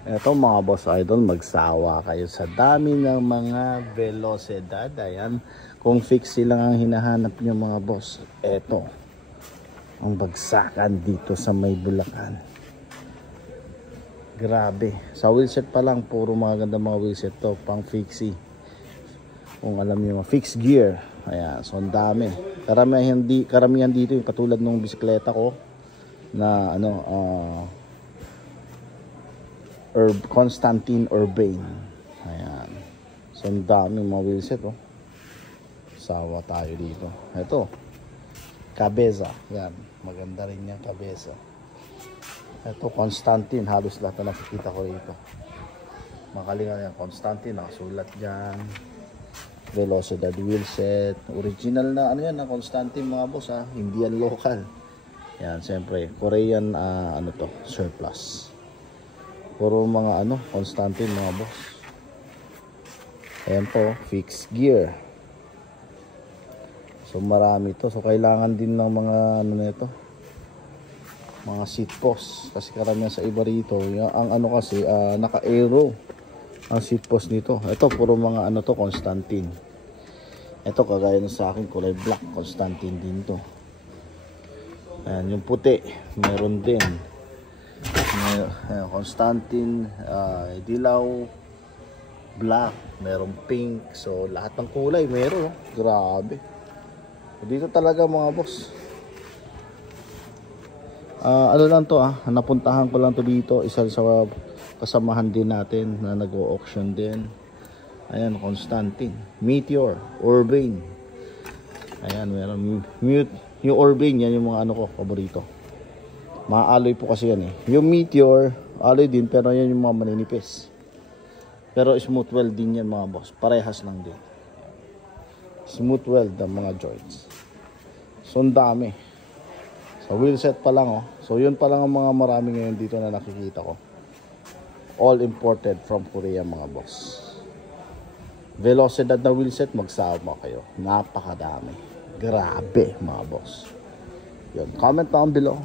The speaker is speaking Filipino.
Eto mga boss idol, magsawa kayo sa dami ng mga Velocidad. Ayan, kung fixie lang ang hinahanap nyo mga boss, eto ang bagsakan dito sa may Bulacan. Grabe, sa wheelset pa lang puro mga ganda mga wheelset to, pang fixie. Kung alam nyo, fixed gear. Ayan, so ang dami. Karamihan dito yung katulad ng bisikleta ko na Constantine Urbane. Ayan, so ang daming mga wheelset oh. Sawa tayo dito. Ito Cabeza, yan, maganda rin yan Cabeza. Ito Constantine, halos lahat na nakikita ko rito. Makalingan yan, Constantine, nakasulat dyan. Velocidad wheelset, original na ano yan na Constantine mga boss ha, hindi yan local. Yan, siyempre Korean surplus. Puro mga Constantine mga boss. Ayan po, fixed gear. So marami to. So kailangan din ng mga nito, mga seat post. Kasi karamihan sa iba rito, ang naka-aero ang seat post nito. Ito puro mga Constantine. Ito kagaya ng sa akin, kulay black, Constantine din to. Ayan, yung puti, meron din. Constantine, dilaw, black, merong pink. So lahat ng kulay meron. Grabe. Dito talaga mga boss. Lang to napuntahan ko lang to dito. Isa sa kasamahan din natin na nag-auction din. Ayan, Constantine, Meteor, Urbane. Ayan, meron mute. Yung Urbane, yan yung mga ko, paborito. Mga alloy po kasi yan eh. Yung Meteor, alloy din, pero yan yung mga maninipis. Pero smooth weld din yan mga boss. Parehas lang din. Smooth weld ang mga joints. So ang dami. Sa wheelset pa lang oh. So yun pa lang ang mga marami ngayon dito na nakikita ko. All imported from Korea mga boss. Velocidad na wheelset, magsama kayo. Napakadami. Grabe mga boss. Yun, comment down below